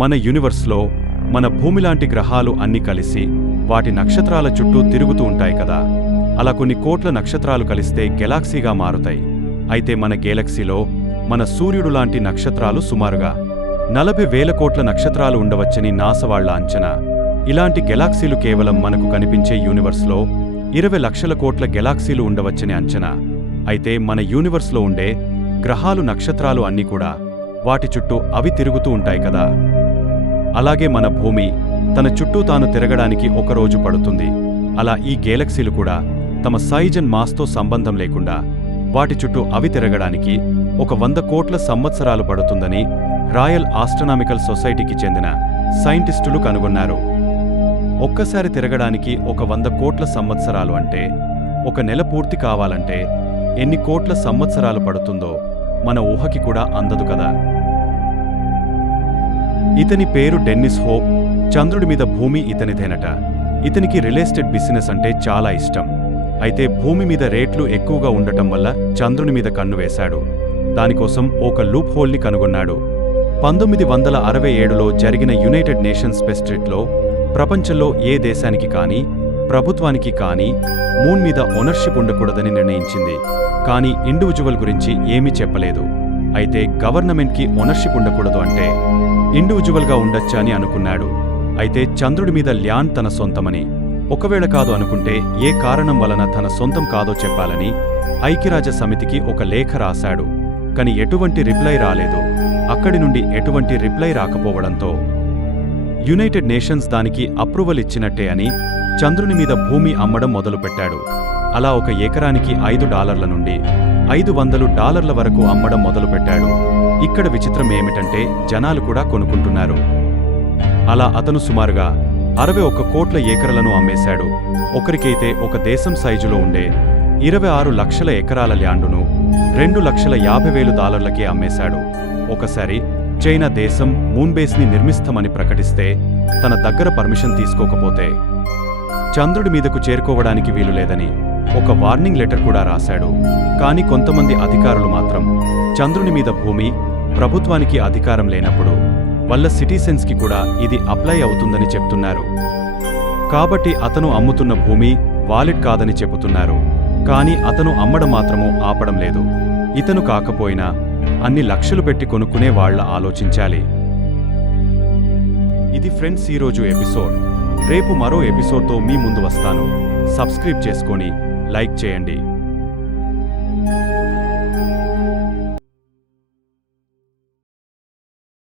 మన యూనివర్స్లో మన భూమిలాంటి గ్రహాలు అన్నీ కలిసి వాటి నక్షత్రాల చుట్టూ తిరుగుతూ ఉంటాయి కదా. అలా కొన్ని కోట్ల నక్షత్రాలు కలిస్తే గెలాక్సీగా మారుతాయి. అయితే మన గెలాక్సీలో మన సూర్యుడు లాంటి నక్షత్రాలు సుమారుగా 40,000 కోట్ల నక్షత్రాలు ఉండవచ్చని నాసా వాళ్ళ అంచనా. ఇలాంటి గెలాక్సీలు కేవలం మనకు కనిపించే యూనివర్స్లో 20 లక్షల కోట్ల గెలాక్సీలు ఉండవచ్చని అంచనా. అయితే మన యూనివర్స్లో ఉండే గ్రహాలు నక్షత్రాలు అన్నీ కూడా వాటి చుట్టూ అవి తిరుగుతూ ఉంటాయి కదా. అలాగే మన భూమి తన చుట్టూ తాను తిరగడానికి ఒక రోజు పడుతుంది. అలా ఈ గెలాక్సీలు కూడా తమ సైజ్ అండ్ మాస్తో సంబంధం లేకుండా వాటి చుట్టూ అవి తిరగడానికి ఒక 100 కోట్ల సంవత్సరాలు పడుతుందని రాయల్ ఆస్ట్రనామికల్ సొసైటీకి చెందిన సైంటిస్టులు కనుగొన్నారు. ఒక్కసారి తిరగడానికి ఒక 100 కోట్ల సంవత్సరాలు అంటే ఒక నెల పూర్తి కావాలంటే ఎన్ని కోట్ల సంవత్సరాలు పడుతుందో మన ఊహకి కూడా అందదు కదా. ఇతని పేరు డెన్నిస్ హోప్. చంద్రుడి మీద భూమి ఇతనిదేనట. ఇతనికి రియల్ ఎస్టేట్ బిజినెస్ అంటే చాలా ఇష్టం. అయితే భూమి మీద రేట్లు ఎక్కువగా ఉండటం వల్ల చంద్రుని మీద కన్ను వేశాడు. దానికోసం ఒక లూప్ హోల్ని కనుగొన్నాడు. 1967లో జరిగిన యునైటెడ్ నేషన్స్ స్పేస్ ట్రిప్లో ప్రపంచంలో ఏ దేశానికి కానీ ప్రభుత్వానికి కానీ మూన్ మీద ఓనర్షిప్ ఉండకూడదని నిర్ణయించింది. కానీ ఇండివిజువల్ గురించి ఏమీ చెప్పలేదు. అయితే గవర్నమెంట్కి ఓనర్షిప్ ఉండకూడదు అంటే ఇండివిజువల్గా ఉండొచ్చా అని అనుకున్నాడు. అయితే చంద్రుడి మీద ల్యాండ్ తన సొంతమని, ఒకవేళ కాదు అనుకుంటే ఏ కారణం వలన తన సొంతం కాదో చెప్పాలని ఐక్యరాజ్య సమితికి ఒక లేఖ రాశాడు. కానీ ఎటువంటి రిప్లై రాలేదు. అక్కడి నుండి ఎటువంటి రిప్లై రాకపోవడంతో యునైటెడ్ నేషన్స్ దానికి అప్రూవల్ ఇచ్చినట్టే అని చంద్రుని మీద భూమి అమ్మడం మొదలుపెట్టాడు. అలా ఒక ఎకరానికి $5 నుండి $500 వరకు అమ్మడం మొదలుపెట్టాడు. ఇక్కడ విచిత్రం ఏమిటంటే జనాలు కూడా కొనుక్కుంటున్నారు. అలా అతను సుమారుగా 61 కోట్ల ఏకరాలను అమ్మేశాడు. ఒకరికైతే ఒక దేశం సైజులో ఉండే 26 లక్షల ఎకరాల ల్యాండును $2,50,000కే అమ్మేశాడు. ఒకసారి చైనా దేశం మూన్ బేస్ని నిర్మిస్తామని ప్రకటిస్తే తన దగ్గర పర్మిషన్ తీసుకోకపోతే చంద్రుడి మీదకు చేరుకోవడానికి వీలు లేదని ఒక వార్నింగ్ లెటర్ కూడా రాశాడు. కానీ కొంతమంది అధికారులు మాత్రం చంద్రుని మీద భూమి ప్రభుత్వానికి అధికారం లేనప్పుడు వాళ్ళ సిటిజన్స్కి కూడా ఇది అప్లై అవుతుందని చెప్తున్నారు. కాబట్టి అతను అమ్ముతున్న భూమి వాలిడ్ కాదని చెబుతున్నారు. కానీ అతను అమ్మడం మాత్రము ఆపడం లేదు. ఇతను కాకపోయినా అన్ని లక్షలు పెట్టి కొనుక్కునే వాళ్ళ ఆలోచించాలి. ఇది ఫ్రెండ్స్ ఈరోజు ఎపిసోడ్. రేపు మరో ఎపిసోడ్తో మీ ముందు వస్తాను. సబ్స్క్రైబ్ చేసుకొని లైక్ చేయండి.